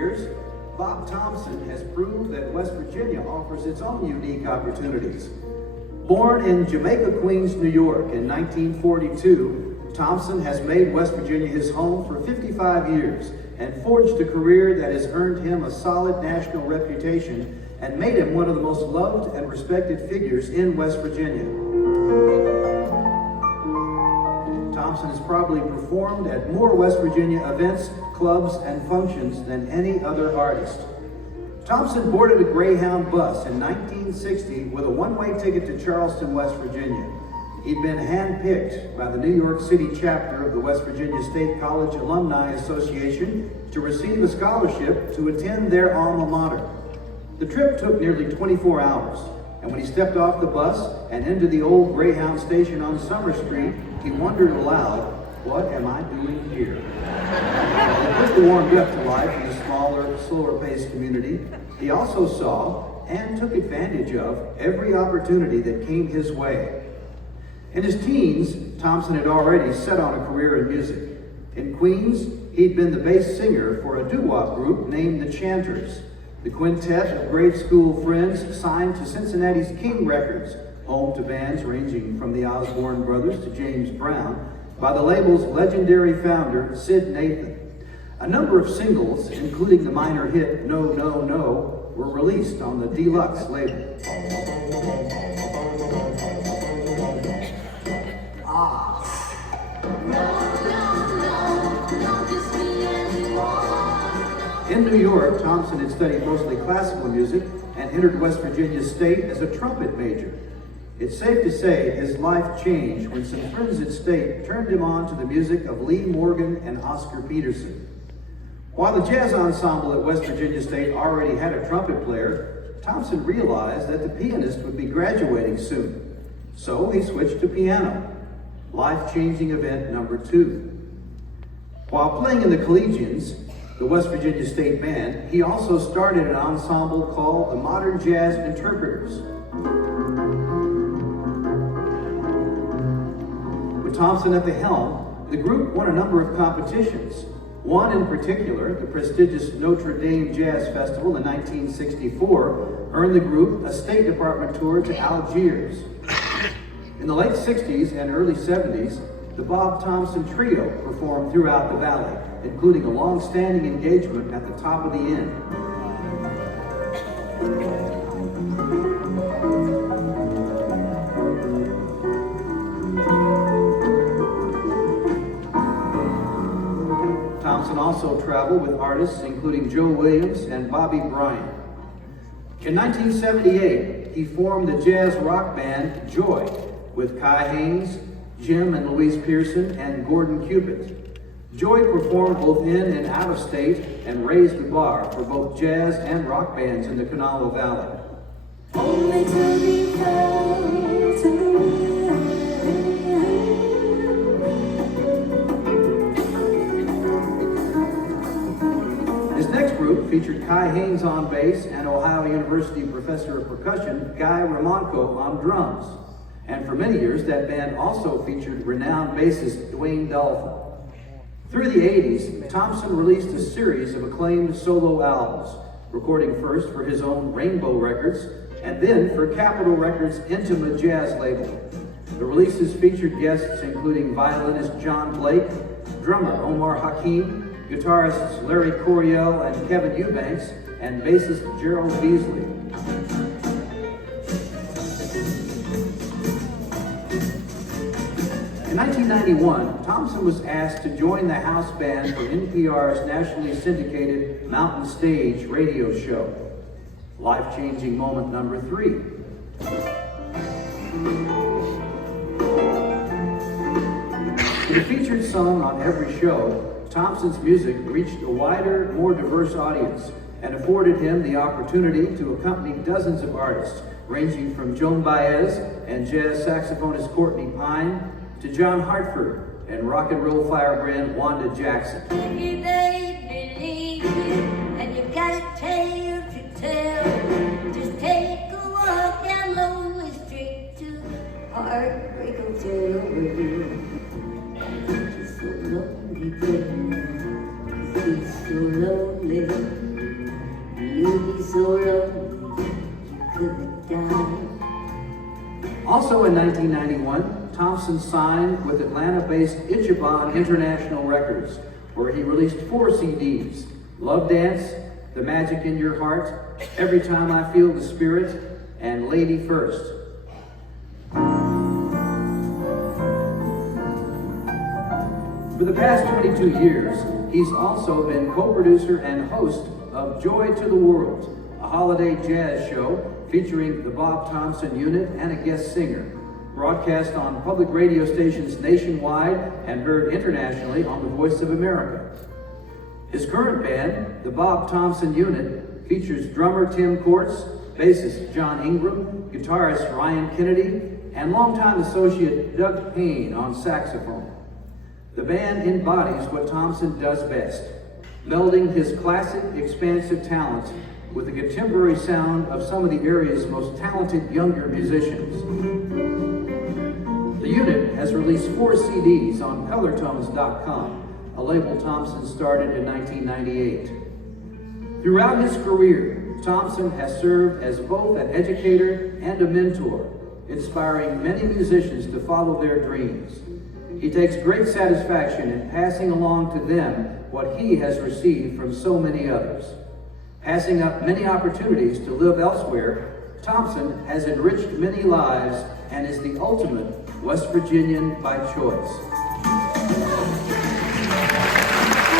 careers, Bob Thompson has proved that West Virginia offers its own unique opportunities. Born in Jamaica, Queens, New York in 1942, Thompson has made West Virginia his home for 55 years and forged a career that has earned him a solid national reputation and made him one of the most loved and respected figures in West Virginia. Thompson has probably performed at more West Virginia events, clubs, and functions than any other artist. Thompson boarded a Greyhound bus in 1960 with a one-way ticket to Charleston, West Virginia. He'd been handpicked by the New York City chapter of the West Virginia State College Alumni Association to receive a scholarship to attend their alma mater. The trip took nearly 24 hours, and when he stepped off the bus and into the old Greyhound station on Summer Street, he wondered aloud, "What am I doing here?" He quickly warmed up to life in a smaller, slower-paced community. He also saw and took advantage of every opportunity that came his way. In his teens, Thompson had already set on a career in music. In Queens, he'd been the bass singer for a doo-wop group named the Chanters. The quintet of grade school friends signed to Cincinnati's King Records, home to bands ranging from the Osborne Brothers to James Brown, by the label's legendary founder, Sid Nathan. A number of singles, including the minor hit No, No, No, were released on the Deluxe label. In New York, Thompson had studied mostly classical music and entered West Virginia State as a trumpet major. It's safe to say his life changed when some friends at State turned him on to the music of Lee Morgan and Oscar Peterson. While the jazz ensemble at West Virginia State already had a trumpet player, Thompson realized that the pianist would be graduating soon. So he switched to piano. Life-changing event number 2. While playing in the Collegians, the West Virginia State Band, he also started an ensemble called the Modern Jazz Interpreters. With Thompson at the helm, the group won a number of competitions. One in particular, the prestigious Notre Dame Jazz Festival in 1964, earned the group a State Department tour to Algiers. In the late 60s and early 70s, the Bob Thompson Trio performed throughout the Valley, including a long-standing engagement at the top of the Inn. Thompson also traveled with artists including Joe Williams and Bobby Bryant. In 1978, he formed the jazz rock band Joy with Kai Haynes, Jim and Louise Pearson, and Gordon Cupid. Joy performed both in and out of state and raised the bar for both jazz and rock bands in the Kanawha Valley. Only to be found to His next group featured Kai Haynes on bass and Ohio University professor of percussion Guy Ramonko on drums. And for many years, that band also featured renowned bassist Dwayne Dolphin. Through the 80s, Thompson released a series of acclaimed solo albums, recording first for his own Rainbow Records, and then for Capitol Records' intimate jazz label. The releases featured guests including violinist John Blake, drummer Omar Hakim, guitarists Larry Coryell and Kevin Eubanks, and bassist Gerald Beasley. In 1991, Thompson was asked to join the house band for NPR's nationally syndicated Mountain Stage radio show. Life-changing moment number 3. With a featured song on every show, Thompson's music reached a wider, more diverse audience and afforded him the opportunity to accompany dozens of artists, ranging from Joan Baez and jazz saxophonist Courtney Pine to John Hartford and rock and roll firebrand Wanda Jackson. you they believe you, and you got a tale to tell. Just take a walk down Lonely Street to Heartbreak Hotel. It's so lonely there, it's so lonely. Also in 1991, Thompson signed with Atlanta-based Ichiban International Records, where he released 4 CDs: Love Dance, The Magic in Your Heart, Every Time I Feel the Spirit, and Lady First. For the past 22 years, he's also been co-producer and host of Joy to the World, a holiday jazz show featuring the Bob Thompson Unit and a guest singer, broadcast on public radio stations nationwide and heard internationally on the Voice of America. His current band, the Bob Thompson Unit, features drummer Tim Courts, bassist John Ingram, guitarist Ryan Kennedy, and longtime associate Doug Payne on saxophone. The band embodies what Thompson does best, melding his classic, expansive talents with the contemporary sound of some of the area's most talented younger musicians. The unit has released 4 CDs on Colortones.com, a label Thompson started in 1998. Throughout his career, Thompson has served as both an educator and a mentor, inspiring many musicians to follow their dreams. He takes great satisfaction in passing along to them what he has received from so many others. Passing up many opportunities to live elsewhere, Thompson has enriched many lives and is the ultimate West Virginian by choice.